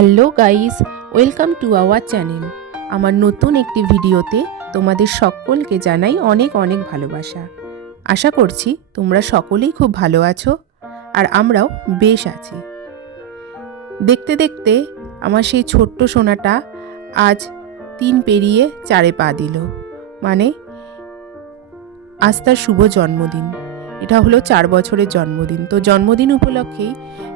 Hello guys, welcome to our channel. আমার নতুন একটি ভিডিওতে তোমাদের সকলকে জানাই অনেক অনেক ভালোবাসা। আশা করছি তোমরা সকলেই খুব ভালো আছো আর আমরাও বেশ আছি। দেখতে দেখতে আমার সেই ছোট্ট সোনাটা আজ 3 পেরিয়ে 4-এ পা দিল, মানে আজ তার শুভ জন্মদিন। এটা হলো 4 বছরের জন্মদিন। তো জন্মদিন উপলক্ষেই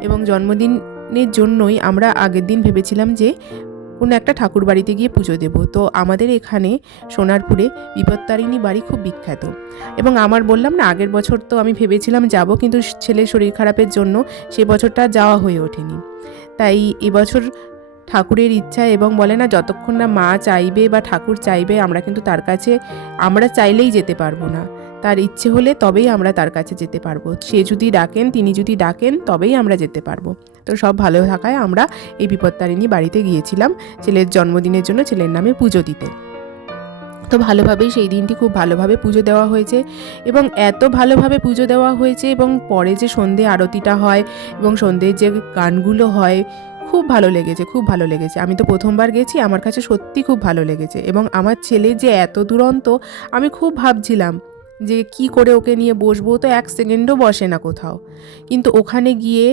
এবং জন্মদিনের জন্যই আমরা আগের দিন ভেবেছিলাম যে কোনো একটা ঠাকুর বাড়িতে গিয়ে পুজো দেব। তো আমাদের এখানে সোনারপুরে বিপত্তারিণী বাড়ি খুব বিখ্যাত, এবং আমার বললাম না আগের বছর তো আমি ভেবেছিলাম যাব, কিন্তু ছেলের শরীর খারাপের জন্য সে বছরটা যাওয়া হয়ে ওঠেনি। তাই এবছর ঠাকুরের ইচ্ছা, এবং বলে না যতক্ষণ না মা চাইবে বা ঠাকুর চাইবে আমরা কিন্তু তার কাছে, আমরা চাইলেই যেতে পারবো না। তার ইচ্ছে হলে তবেই আমরা তার কাছে যেতে পারবো। সে যদি ডাকেন, তিনি যদি ডাকেন তবেই আমরা যেতে পারবো। তো সব ভালো থাকায় আমরা এই বিপত্তারিণী বাড়িতে গিয়েছিলাম ছেলের জন্মদিনের জন্য ছেলের নামে পুজো দিতে। তো ভালোভাবেই সেই দিনটি খুব ভালোভাবে পুজো দেওয়া হয়েছে, এবং এত ভালোভাবে পুজো দেওয়া হয়েছে, এবং পরে যে সন্ধে আরতিটা হয় এবং সন্ধ্যের যে গানগুলো হয় খুব ভালো লেগেছে, খুব ভালো লেগেছে। আমি তো প্রথমবার গেছি, আমার কাছে সত্যি খুব ভালো লেগেছে। এবং আমার ছেলে যে এত দুরন্ত, আমি খুব ভাবছিলাম যে কি করে ওকে নিয়ে বসবো, তো 1 সেকেন্ডও বসে না কোথাও। কিন্তু ওখানে গিয়ে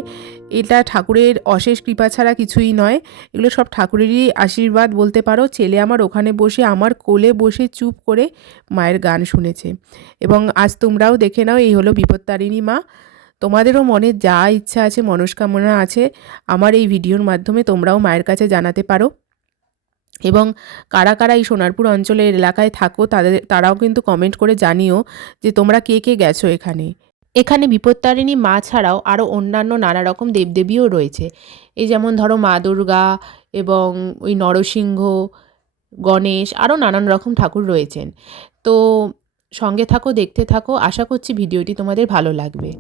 এটা ঠাকুরের অশেষ কৃপা ছাড়া কিছুই নয়, এগুলো সব ঠাকুরেরই আশীর্বাদ বলতে পারো। ছেলে আমার ওখানে বসে আমার কোলে বসে চুপ করে মায়ের গান শুনেছে। এবং আজ তোমরাও দেখে নাও, এই হলো বিপত্তারিণী মা। তোমাদেরও মনে যা ইচ্ছা আছে, মনস্কামনা আছে, আমার এই ভিডিওর মাধ্যমে তোমরাও মায়ের কাছে জানাতে পারো। এবং কারা কারা এই সোনারপুর অঞ্চলের এলাকায় থাকো তারাও কিন্তু কমেন্ট করে জানিও যে তোমরা কে কে গেছো এখানে। এখানে বিপত্তারিণী মা ছাড়াও আরও অন্যান্য নানা রকম দেবদেবীও রয়েছে। এই যেমন ধরো মা দুর্গা এবং ওই নরসিংহ, গণেশ, আরও নানান রকম ঠাকুর রয়েছেন। তো সঙ্গে থাকো, দেখতে থাকো, আশা করছি ভিডিওটি তোমাদের ভালো লাগবে।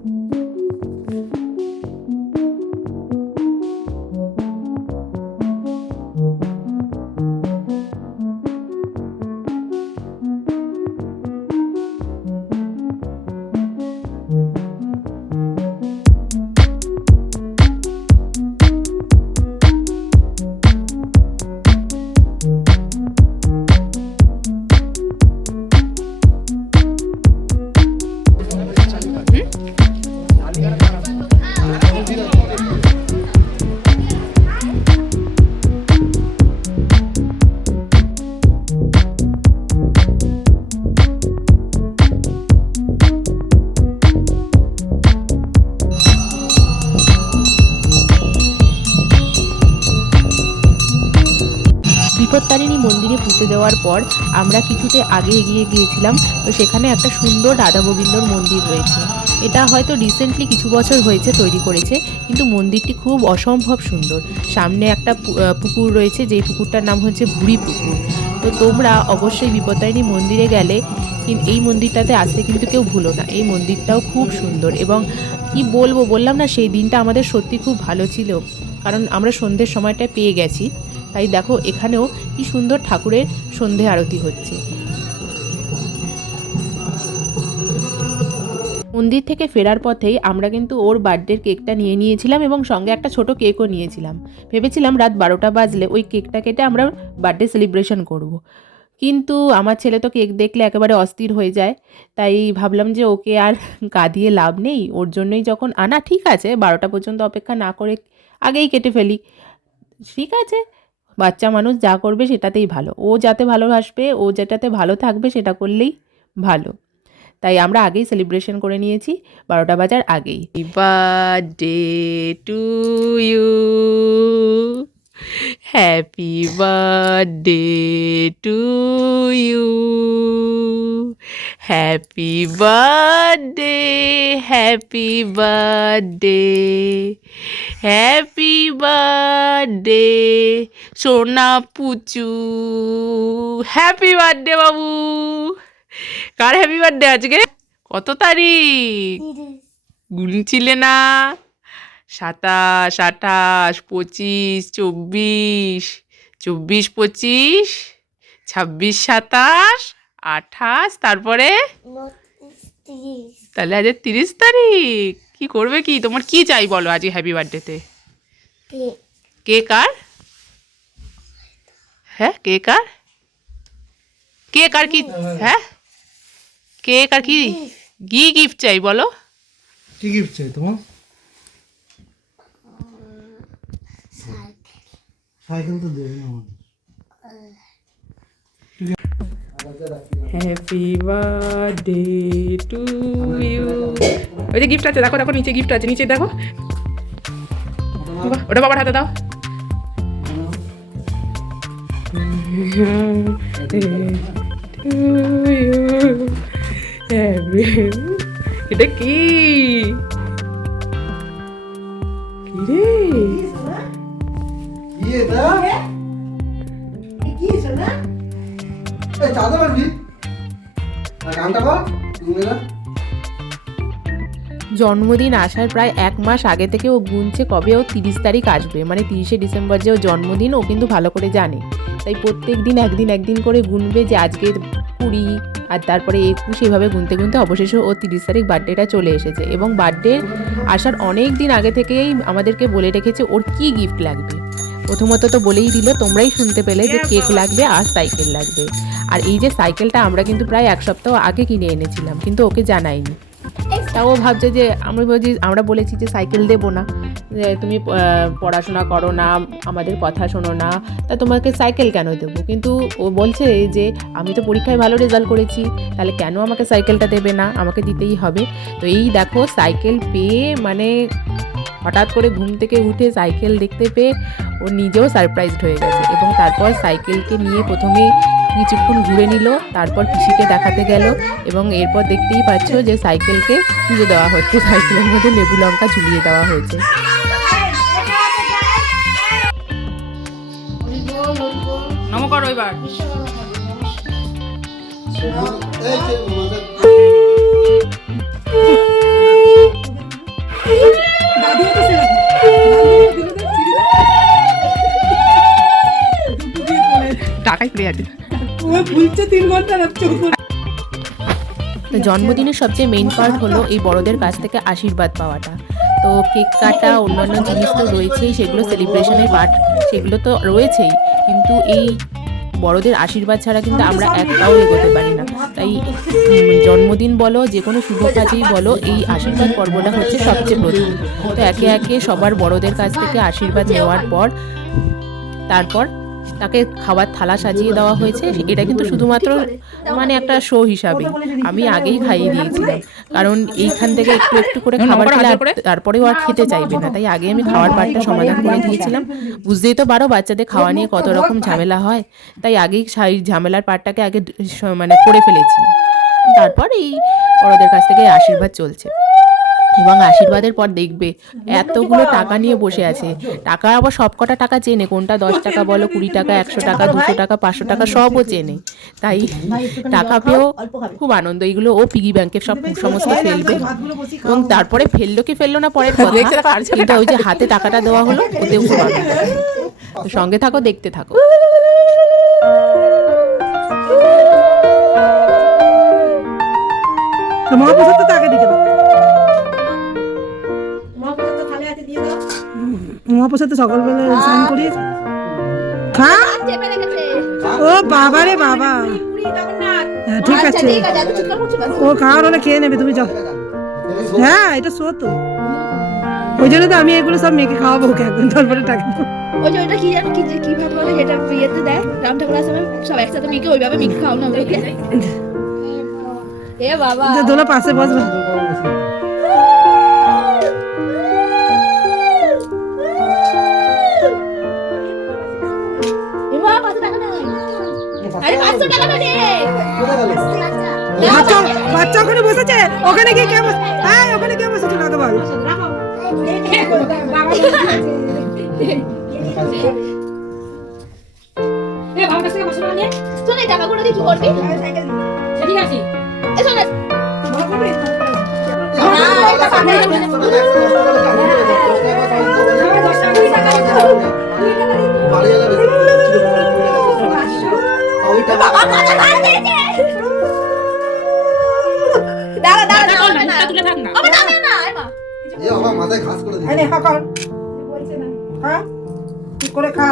বিপত্তারিণী মন্দিরে পুজো দেওয়ার পর আমরা কিছুতে আগে এগিয়ে গিয়েছিলাম। তো সেখানে একটা সুন্দর রাধা গোবিন্দর মন্দির রয়েছে। এটা হয়তো রিসেন্টলি কিছু বছর হয়েছে তৈরি করেছে, কিন্তু মন্দিরটি খুব অসম্ভব সুন্দর। সামনে একটা পুকুর রয়েছে, যেই পুকুরটার নাম হচ্ছে ভুড়ি পুকুর। তো তোমরা অবশ্যই বিপত্তারিণী মন্দিরে গেলে এই মন্দিরটাতে আসতে কিন্তু কেউ ভুলো না। এই মন্দিরটাও খুব সুন্দর, এবং কি বলবো, বললাম না সেই দিনটা আমাদের সত্যি খুব ভালো ছিল, কারণ আমরা সন্ধ্যের সময়টায় পেয়ে গেছি। তাই দেখো এখানেও কি সুন্দর ঠাকুরের সন্ধে আরতি হচ্ছে। মন্দির থেকে ফেরার পথেই আমরা কিন্তু ওর বার্থডের কেকটা নিয়ে নিয়েছিলাম, এবং সঙ্গে একটা ছোট কেকও নিয়েছিলাম। ভেবেছিলাম রাত 12টা বাজলে ওই কেকটা কেটে আমরা বার্থডে সেলিব্রেশন করব। কিন্তু আমার ছেলে তো কেক দেখলে একেবারে অস্থির হয়ে যায়। তাই ভাবলাম যে ওকে আর কাঁদিয়ে লাভ নেই, ওর জন্যই যখন আনা, ঠিক আছে 12টা পর্যন্ত অপেক্ষা না করে আগেই কেটে ফেলি। ঠিক আছে, বাচ্চা মানুষ যা করবে সেটাতেই ভালো, ও যাতে ভালোবাসবে, ও যেটাতে ভালো থাকবে সেটা করলেই ভালো। তাই আমরা আগেই সেলিব্রেশন করে নিয়েছি 12টা বাজার আগেই। Birthday to you, happy birthday to you, happy birthday, happy birthday, happy birthday সোনা পুচু, হ্যাপি বার্থডে বাবু। কার হ্যাপি বার্থডে আজকে? কত তারিখ গুনছিলে না? 27, 28, 25, 24, 24, 25, 26, 27, 28, তারপরে তাহলে আজ 30 তারিখ। কি করবে, কি তোমার কি চাই বলো আজকে হ্যাপি বার্থডেতে? কেক আর হ্যাঁ কেক আর কি হ্যাঁ কেক আর কি গিফট চাই বলো? কি গিফট চাই তোমার? সাইকেল তো দেবে না আমাদের। Happy birthday to you. ওই যে গিফট আছে, দেখো দেখো নিচে গিফট আছে, নিচে দেখো। ওটা বাবার হাতে দাও। এটা কি রে? কি এটা? কি শোনা? এই চাঁদা পারবি? আর গানটা বল তুমি না। জন্মদিন আসার প্রায় 1 মাস আগে থেকে ও গুনছে কবে ও 30 তারিখ আসবে, মানে 30শে ডিসেম্বর যে ও জন্মদিন ও কিন্তু ভালো করে জানে। তাই প্রত্যেক দিন একদিন করে গুনবে যে আজকে 20 আর তারপরে 21, এভাবে গুনতে গুনতে অবশেষে ও 30 তারিখ বার্থডেটা চলে এসেছে। এবং বার্থডে আসার অনেক দিন আগে থেকেই আমাদেরকে বলে রেখেছে ওর কি গিফট লাগবে। প্রথমত তো বলেই দিল, তোমরাই শুনতে পেলে যে কেক লাগবে আর সাইকেল লাগবে। আর এই যে সাইকেলটা আমরা কিন্তু প্রায় 1 সপ্তাহ আগে কিনে এনেছিলাম, কিন্তু ওকে জানাইনি। তাও ভাবছে যে আমরা বলেছি যে সাইকেল দেবো না, যে তুমি পড়াশোনা করো না, আমাদের কথা শোনো না, তা তোমাকে সাইকেল কেন দেবো? কিন্তু ও বলছে যে আমি তো পরীক্ষায় ভালো রেজাল্ট করেছি, তাহলে কেন আমাকে সাইকেলটা দেবে না, আমাকে দিতেই হবে। তো এই দেখো সাইকেল পেয়ে, মানে হঠাৎ করে ঘুম থেকে উঠে সাইকেল দেখতে পেয়ে ও নিজেও সারপ্রাইজড হয়ে গেছে। এবং তারপর সাইকেলকে নিয়ে প্রথমে কিছুক্ষণ ঘুরে নিল, তারপর পিসিকে দেখাতে গেল এবং এরপর দেখতেই পাচ্ছ যে সাইকেলকে পুজো দেওয়া হচ্ছে। সাইকেলের মধ্যে লেবু লঙ্কা ঝুলিয়ে দেওয়া হয়েছে। নমস্কার এবার টাকাই পেয়ে আছে। জন্মদিনের সবচেয়ে মেইন পার্ট হলো এই বড়দের কাছ থেকে আশীর্বাদ পাওয়াটা। তো কেক কাটা, অন্যান্য জিনিস তো রয়েছেই, সেগুলো সেলিব্রেশনের পার্ট, সেগুলো তো রয়েছেই, কিন্তু এই বড়দের আশীর্বাদ ছাড়া কিন্তু আমরা এক পাও এগোতে পারি না। তাই জন্মদিন বলো, যে কোনো শুভ কাজেই বলো, এই আশীর্বাদ পর্বটা হচ্ছে সবচেয়ে প্রধান। তো একে একে সবার বড়দের কাছ থেকে আশীর্বাদ নেওয়ার পর তারপর তাকে খাবার থালা সাজিয়ে দেওয়া হয়েছে। এটা কিন্তু শুধুমাত্র মানে একটা শো হিসাবে, আমি আগেই খাইয়ে দিয়েছিলাম, কারণ এইখান থেকে একটু একটু করে খাবার খেলে তারপরেও আর খেতে চাইবে না, তাই আগে আমি খাওয়ার পার্টটা সমাধান করে দিয়েছিলাম। বুঝতেই তো পারো বাচ্চাদের খাওয়া নিয়ে কত রকম ঝামেলা হয়, তাই আগেই ঝামেলার পার্টটাকে আগে মানে করে ফেলেছি। তারপর এই বড়দের কাছ থেকে আশীর্বাদ চলছে। এবং আশীর্বাদের পর দেখবে এতগুলো টাকা নিয়ে বসে আছে। টাকা আবার সবকটা টাকা চেনে, কোনটা 10 টাকা বলো, 20 টাকা, 100 টাকা, 200 টাকা, 500 টাকা সবও চেনে। তাই টাকা পেয়েও খুব আনন্দ। এইগুলো ও পিগি ব্যাংকের সমস্ত ফেলবে এবং তারপরে ফেললো কি ফেললো না পরের কথা, কিন্তু ওই যে হাতে টাকাটা দেওয়া হলো ওতেও খুব আনন্দ। তো সঙ্গে থাকো, দেখতে থাকো। মহাপ্রসাদ তো আগে দিতে পারো। মহাপ্রসাদ তো সকালবেলা স্নান করি খা। ও বাবা রে বাবা, হ্যাঁ ঠিক আছে, ও খাওয়ার হলে খেয়ে নেবে, তুমি যাও। হ্যাঁ এটা শো তো, ওই জন্য তো আমি এগুলো সব মেয়েকে খাওয়াবো, ওকে একদম তারপরে টাকা দেবো। ওই যে ওটা কি জানো, কি কি ভাত বলে, যেটা বিয়েতে দেয় রাম ঠাকুর আসবে সব একসাথে মিকে, ওইভাবে মিকে খাও না ওদেরকে। এ বাবা দোলা পাশে বসবে। বাচ্চা ওখানে বসেছে, ওখানে গিয়ে কে বসে? হ্যাঁ ওখানে কে বসেছে না তো বল। টাকাগুলো দিয়ে কি করবি? ঠিক আছে মাথায় ঘাস করে দিই। খা, ঠিক করে খা।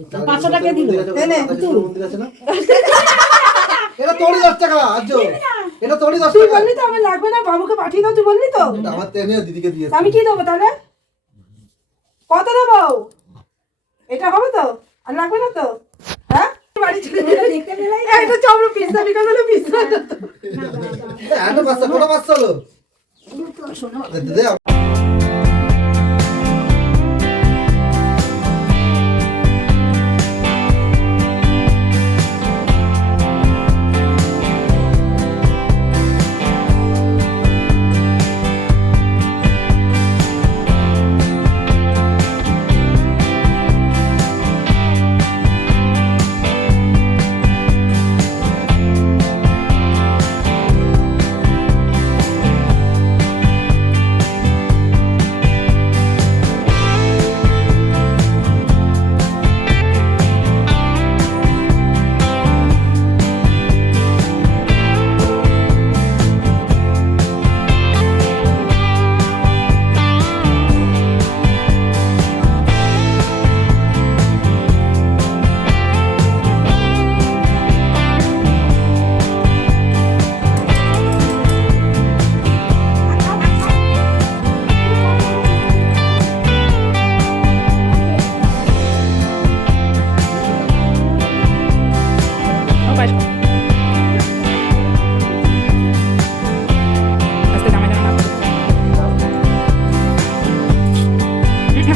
500 টাকা দিল এনে তুই মন্দির আছে না এটা তোরই 10 টাকা আজো এটা তোরই 10 তুই টাকা বললি তো আমার লাগবে না বাবুকে পাঠিয়ে দাও তুই বললি তো এটা আমার তেনে দিদিকে দিয়েছে আমি কি দেবো তাহলে কত দেবো এটা হবে তো আর লাগবে না তো হ্যাঁ বাড়ি চলে গেলে দেখতে পেলাই এটা চমড়ো পিস্তা বিকাল হলো পিস্তা এত বাচ্চা কোন বাচ্চা হলো দে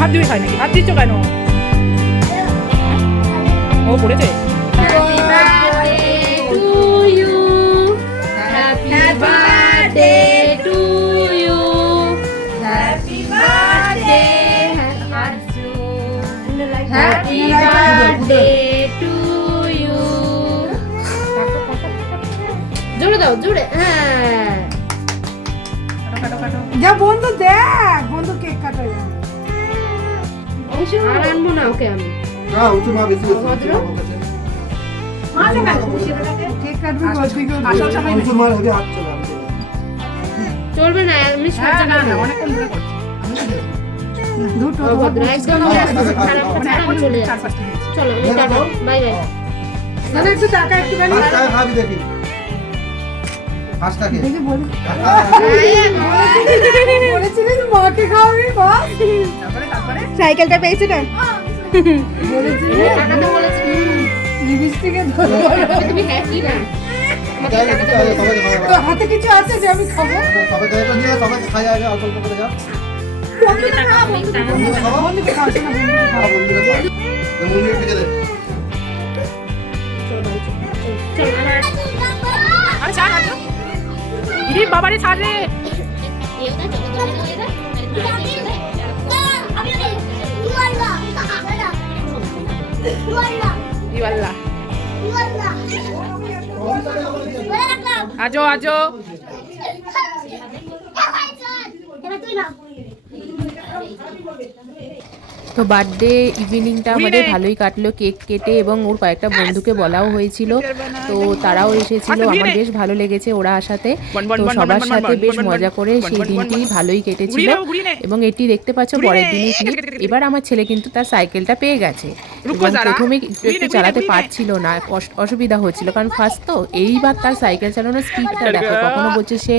হাত দিয়ে খায় নাকি হাত দিচ্ছ কেন ও পড়েছে জোরে দাও জোরে হ্যাঁ যা বন্ধু দেখ বন্ধু কেক কাটা যায় আর আনবো না ওকে আমি না উঠে মা বেশি কেক কাটবি বলবি আসল সময় উঠে মার হবে হাত চলা চলবে না আমি সাজা না অনেকক্ষণ ধরে করছি দুটো ভদ্র একদম খারাপ খারাপ চলে যাচ্ছে চলো টাটা বাই বাই দাদা একটু টাকা একটুখানি পাঁচ টাকা খাবি দেখি 5 টাকা দেখি বলি বলেছিলিস মাকে খাওয়াবি বাস তারপরে সাইকেলটা পেয়েছে না বলেছিলি টাকা তো বলেছি লিপস্টিকে ধরো তুমি হ্যাপি না তো হাতে কিছু আছে যে আমি খাবো সবাইকে এটা নিয়ে সবাইকে খাই আগে অল্প অল্প করে যা বন্ধুকে খাও বন্ধুকে খাও শোনা বন্ধুকে খাও বন্ধুরা মুন্ডি থেকে দে চলো আমার আরে ছাড় আজ ইরে বাবারে ছাড় রে এটা চলো ইওয়াল্লাহ আজো আজো তো বার্থডে ইভিনিংটা আমাদের ভালোই কাটলো কেক কেটে এবং ওর কয়েকটা বন্ধুকে বলাও হয়েছিল তো তারাও এসেছিল আমার বেশ ভালো লেগেছে ওরা আসাতে তো সবার সাথে বেশ মজা করে সেই দিনটি ভালোই কেটেছিল এবং এটি দেখতে পাচ্ছ পরের দিনই ক্লিপ এবার আমার ছেলে কিন্তু তার সাইকেলটা পেয়ে গেছে এবং প্রথমে একটু চালাতে পারছিল না অসুবিধা হচ্ছিল কারণ ফার্স্ট তো এইবার তার সাইকেল চালানোর স্পিডটা দেখো কখনো বলছে সে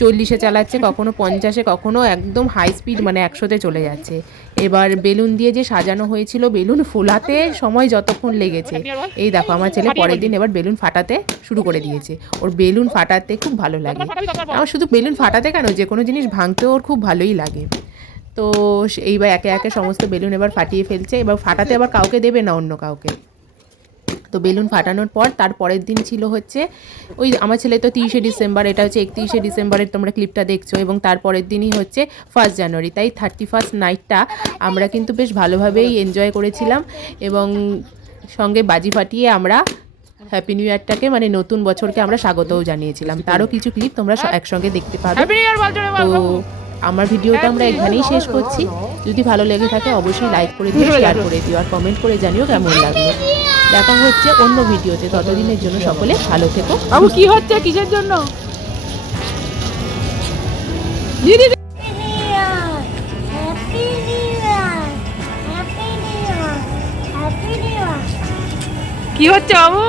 40-এ চালাচ্ছে কখনো 50-এ কখনো একদম হাই স্পিড মানে 100-তে চলে যাচ্ছে এবার বেলুন দিয়ে যে সাজানো হয়েছিল বেলুন ফোলাতে সময় যতক্ষণ লেগেছে এই দেখো আমার ছেলে পরের দিন এবার বেলুন ফাটাতে শুরু করে দিয়েছে ওর বেলুন ফাটাতে খুব ভালো লাগে আমার শুধু বেলুন ফাটাতে কেন যে কোনো জিনিস ভাঙতেও ওর খুব ভালোই লাগে তো এইবার একে একে সমস্ত বেলুন এবার ফাটিয়ে ফেলছে এবার ফাটাতে আবার কাউকে দেবে না অন্য কাউকে তো বেলুন ফাটানোর পর তার পরের দিন ছিল হচ্ছে ওই আমার ছেলে তো 30শে ডিসেম্বর এটা হচ্ছে 31শে ডিসেম্বরের তোমরা ক্লিপটা দেখছো এবং তার পরের দিনই হচ্ছে 1 জানুয়ারি তাই 31st নাইটটা আমরা কিন্তু বেশ ভালোভাবেই এনজয় করেছিলাম এবং সঙ্গে বাজি ফাটিয়ে আমরা হ্যাপি নিউ ইয়ারটাকে মানে নতুন বছরকে আমরা স্বাগতও জানিয়েছিলাম তারও কিছু ক্লিপ তোমরা একসঙ্গে দেখতে পাবে হ্যাপি নিউ ইয়ার বলছো রে তো আমার ভিডিওটা আমরা এখানেই শেষ করছি যদি ভালো লেগে থাকে অবশ্যই লাইক করে দিও শেয়ার করে দিও আর কমেন্ট করে জানিও কেমন লাগলো দেখা হচ্ছে অন্য ভিডিওতে ততদিনের জন্য সকলে ভালো থেকো বাবু কি হচ্ছে কিসের জন্য Happy New Year! Happy New Year! Happy New Year! কি হচ্ছে বাবু?